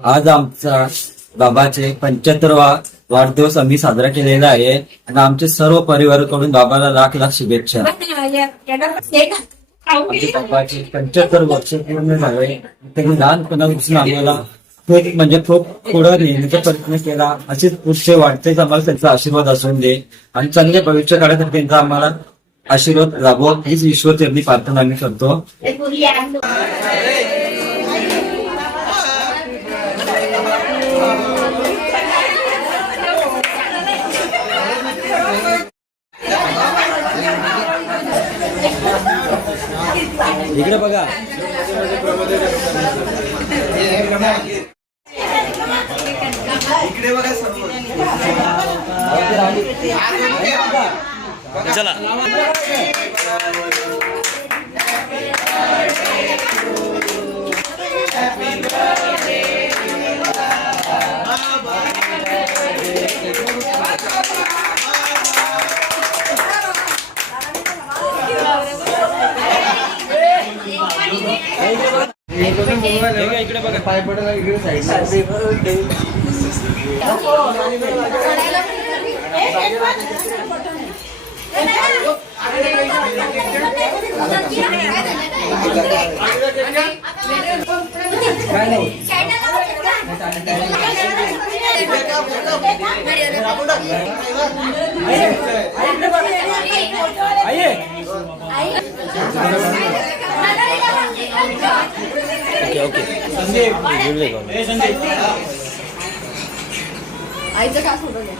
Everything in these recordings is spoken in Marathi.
आज आमचा बाबाचे 75वा वाढदिवस आम्ही साजरा केलेला आहे आणि आमचे सर्व परिवाराकडून बाबाला लाख लाख शुभेच्छा. आमचे बाबाचे 75 वर्ष पूर्ण झाले. त्यांनी लहानपणापासून आम्हाला खूप पुढे नेण्याचा प्रयत्न केला. असेच पुढचे वाढतेच आम्हाला त्यांचा आशीर्वाद असून दे आणि चांगल्या भविष्य काळासाठी त्यांचा आम्हाला आशीर्वाद लाभो हीच ईश्वरचरणी प्रार्थना आम्ही करतो. इकडे बघा. इकडे बघा. चला. इकडे बघा. पाय पडायला इकडे साईड. ओके. आईचं का फोटो घ्या.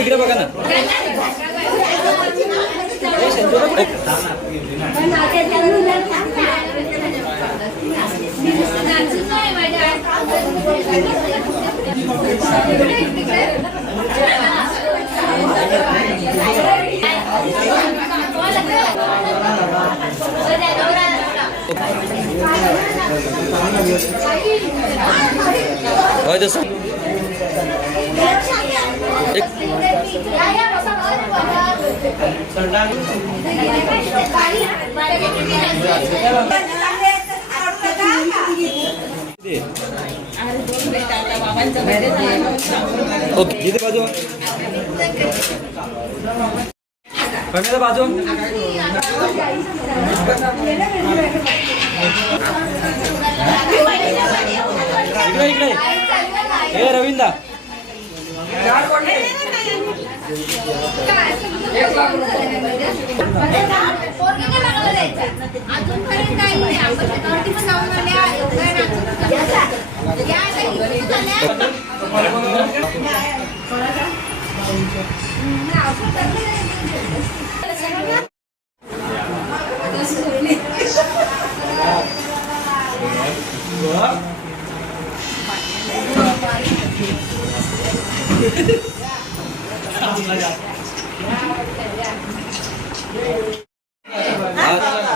इकडे बघा ना. ओके. इथे बाजू बाजू. इकडे इकडे. हे रवींद्र.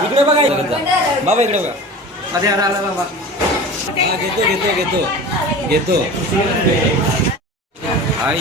इकडे बघा. बाबा इकडे बघा. अरे आला बाबा. घेतो. आई